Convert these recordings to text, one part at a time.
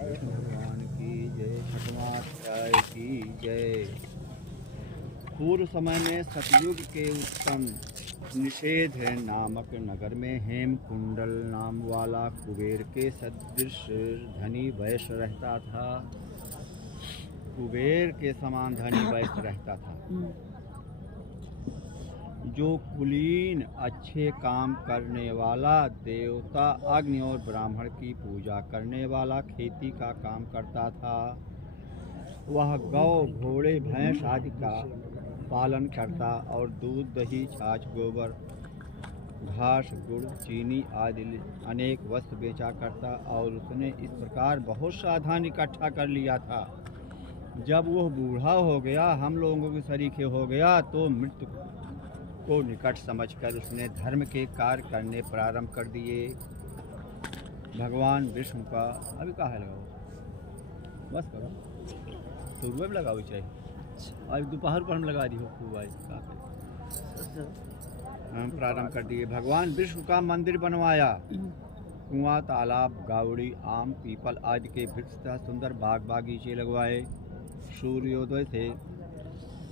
विष्णु भगवान की जय। छठवां अध्याय की जय। पूर्व समय में सतयुग के उत्तम निषेध नामक नगर में हेमकुंडल नाम वाला कुबेर के सदृश धनी वैश्य रहता था। कुबेर के समान धनी वैश्य रहता था, जो कुलीन अच्छे काम करने वाला, देवता अग्नि और ब्राह्मण की पूजा करने वाला, खेती का काम करता था। वह गौ, घोड़े, भैंस आदि का पालन करता और दूध, दही, छाछ, गोबर, घास, गुड़, चीनी आदि अनेक वस्तु बेचा करता। और उसने इस प्रकार बहुत सा धन इकट्ठा कर लिया था। जब वह बूढ़ा हो गया, हम लोगों के सरीखे हो गया, तो मृत्यु को निकट समझकर उसने धर्म के कार्य करने प्रारंभ कर दिए। भगवान विष्णु का अभी कहाँ है, लगाओ बस करो, तो भी लगाओ चाहिए। आज दोपहर पर हम लगा दी हो खूब, आज हम प्रारंभ कर दिए। भगवान विष्णु का मंदिर बनवाया। कुआं, तालाब, गावड़ी, आम, पीपल आदि के वृक्ष तथा सुंदर बाग बागीचे लगवाए। सूर्योदय से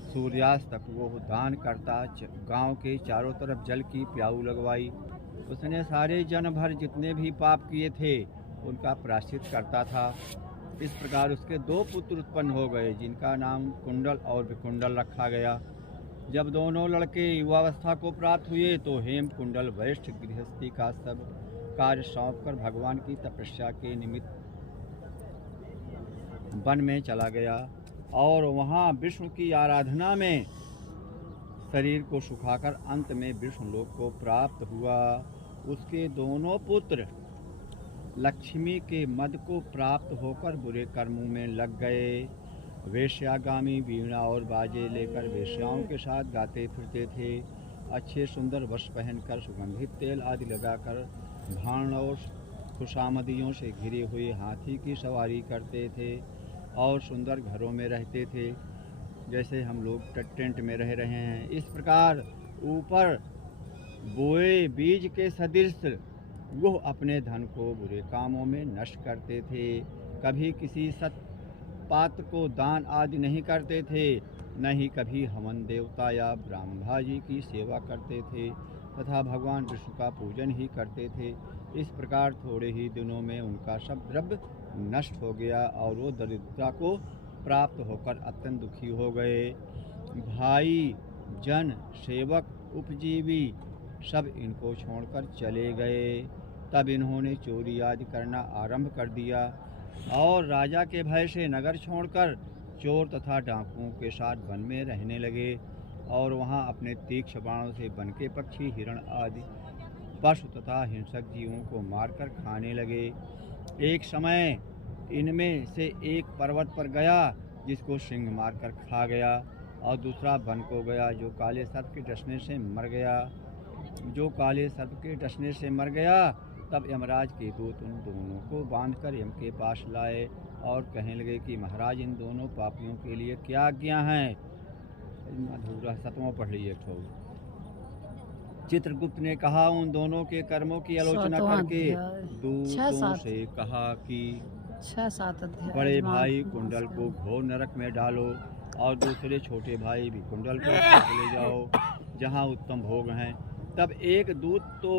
सूर्यास्त तक वो दान करता। गांव के चारों तरफ जल की प्याऊ लगवाई। उसने सारे जन भर जितने भी पाप किए थे उनका प्रायश्चित करता था। इस प्रकार उसके दो पुत्र उत्पन्न हो गए, जिनका नाम कुंडल और विकुंडल रखा गया। जब दोनों लड़के युवावस्था को प्राप्त हुए तो हेम कुंडल वैश्य गृहस्थी का सब कार्य सौंपकर भगवान की तपस्या के निमित्त वन में चला गया और वहाँ विष्णु की आराधना में शरीर को सुखाकर अंत में विष्णु लोक को प्राप्त हुआ। उसके दोनों पुत्र लक्ष्मी के मद को प्राप्त होकर बुरे कर्मों में लग गए। वेश्यागामी वीणा और बाजे लेकर वेश्याओं के साथ गाते फिरते थे। अच्छे सुंदर वस्त्र पहनकर, सुगंधित तेल आदि लगाकर, भाण और खुशामदियों से घिरे हुए हाथी की सवारी करते थे और सुंदर घरों में रहते थे, जैसे हम लोग टेंट में रह रहे हैं। इस प्रकार ऊपर बोए बीज के सदृश वह अपने धन को बुरे कामों में नष्ट करते थे। कभी किसी सत पात्र को दान आदि नहीं करते थे, न ही कभी हवन देवता या ब्रह्मभाजी की सेवा करते थे तथा भगवान विष्णु का पूजन ही करते थे। इस प्रकार थोड़े ही दिनों में उनका सब द्रव्य नष्ट हो गया और वो दरिद्रता को प्राप्त होकर अत्यंत दुखी हो गए। भाई, जन, सेवक, उपजीवी सब इनको छोड़कर चले गए। तब इन्होंने चोरी आदि करना आरंभ कर दिया और राजा के भय से नगर छोड़कर चोर तथा डाकुओं के साथ वन में रहने लगे और वहां अपने तीक्ष्ण बाणों से वन के पक्षी, हिरण आदि पशु तथा हिंसक जीवों को मारकर खाने लगे। एक समय इनमें से एक पर्वत पर गया, जिसको सिंह मारकर खा गया, और दूसरा वन को गया, जो काले सर्प के डसने से मर गया। तब यमराज के दूत उन दोनों को बांधकर यम के पास लाए और कहने लगे कि महाराज, इन दोनों पापियों के लिए क्या आज्ञा है। अधूरा 7वां पढ़ लीजिए। चित्रगुप्त ने कहा, उन दोनों के कर्मों की आलोचना करके दूतों से कहा कि 6-7 अध्याय बड़े भाई कुंडल को घोर नरक में डालो और दूसरे छोटे भाई भी कुंडल को ले जाओ, जहाँ उत्तम भोग हैं। तब एक दूत तो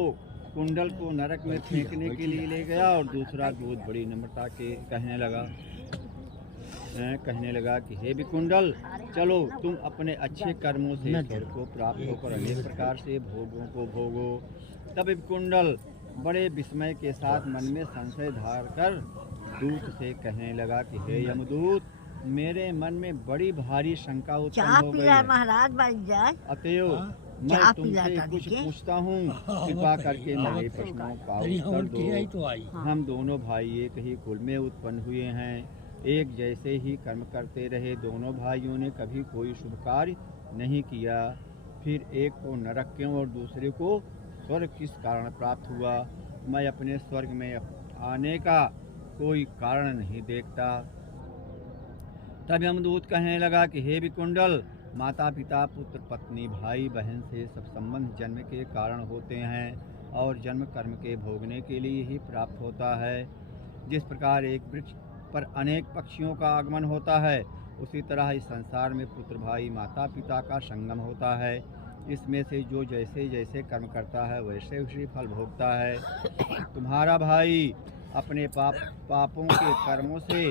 कुंडल को नरक में फेंकने के लिए ले गया और दूसरा दूत बड़ी नम्रता के कहने लगा कि हे विकुंडल, चलो तुम अपने अच्छे कर्मों से स्वर्ग को प्राप्त होकर अनेक प्रकार से भोगों को भोगो। तब विकुंडल बड़े विस्मय के साथ मन में संशय धार कर दूत से कहने लगा कि हे यमदूत, मेरे मन में बड़ी भारी शंका उत्पन्न हो गई है। महाराज बन जाए, अतएव मैं तुमसे कुछ पूछता हूँ, कृपा करके मेरे प्रश्नों का उत्तर दो। हम दोनों भाई एक ही कुल में उत्पन्न हुए हैं, एक जैसे ही कर्म करते रहे। दोनों भाइयों ने कभी कोई शुभ कार्य नहीं किया। फिर एक को नरक क्यों और दूसरे को स्वर्ग किस कारण प्राप्त हुआ? मैं अपने स्वर्ग में आने का कोई कारण नहीं देखता। तब यमदूत कहने लगा कि हे विकुंडल, माता पिता, पुत्र पत्नी, भाई बहन से सब संबंध जन्म के कारण होते हैं और जन्म कर्म के भोगने के लिए ही प्राप्त होता है। जिस प्रकार एक वृक्ष पर अनेक पक्षियों का आगमन होता है, उसी तरह इस संसार में पुत्र भाई माता पिता का संगम होता है। इसमें से जो जैसे जैसे कर्म करता है वैसे उसी फल भोगता है। तुम्हारा भाई अपने पापों के कर्मों से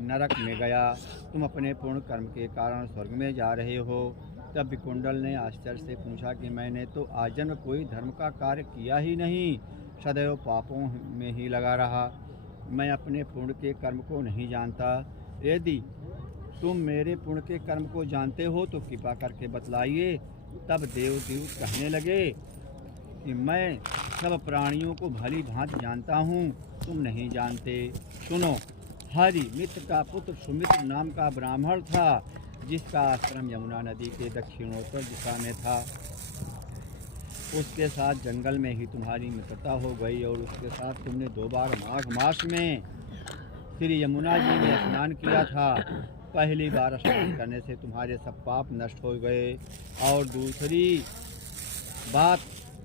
नरक में गया, तुम अपने पूर्ण कर्म के कारण स्वर्ग में जा रहे हो। तब विकुंडल ने आश्चर्य से पूछा कि मैंने तो आजन्म कोई धर्म का कार्य किया ही नहीं, सदैव पापों में ही लगा रहा। मैं अपने पुण्य के कर्म को नहीं जानता। यदि तुम मेरे पुण्य के कर्म को जानते हो तो कृपा करके बतलाइए। तब देवदूत कहने लगे कि मैं सब प्राणियों को भली भांति जानता हूँ, तुम नहीं जानते। सुनो, हरि मित्र का पुत्र सुमित्र नाम का ब्राह्मण था, जिसका आश्रम यमुना नदी के दक्षिणोत्तर दिशा में था। उसके साथ जंगल में ही तुम्हारी मित्रता हो गई और उसके साथ तुमने 2 बार माघ मास में श्री यमुना जी में स्नान किया था। पहली बार स्नान करने से तुम्हारे सब पाप नष्ट हो गए और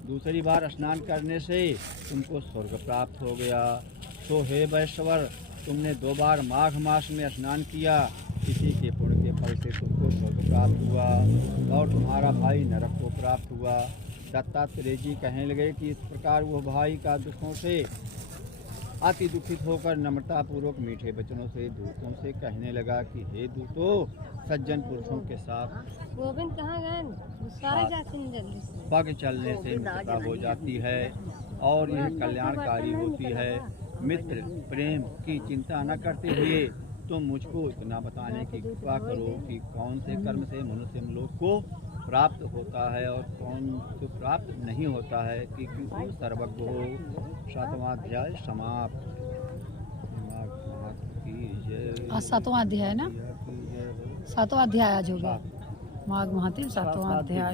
दूसरी बार स्नान करने से तुमको स्वर्ग प्राप्त हो गया। तो हे वैश्वर, तुमने 2 बार माघ मास में स्नान किया, इसी के पुण्य के फल से तुमको स्वर्ग प्राप्त हुआ और तुम्हारा भाई नरक को प्राप्त हुआ। दत्तात्रेय जी कहने लगे कि इस प्रकार वो भाई का दुखों से अति दुखित होकर नम्रतापूर्वक मीठे वचनों से दूतों से कहने लगा कि हे दूतों, सज्जन पुरुषों के साथ गोविंद कहाँ गए? सारे जाते हैं जल्दी से। पग चलने से मित्रता हो जाती है और यह कल्याणकारी होती है। मित्र प्रेम की चिंता न करते हुए तुम मुझको इतना बताने की कृपा करो कि कौन से कर्म से मनुष्य लोग को प्राप्त होता है और कौन से प्राप्त नहीं होता है, कि क्यों सर्वज्ञ हो। 7वां अध्याय समाप्त। आज 7वां अध्याय है ना? 7वां अध्याय आज होगा। माघ महात्म 7वां अध्याय।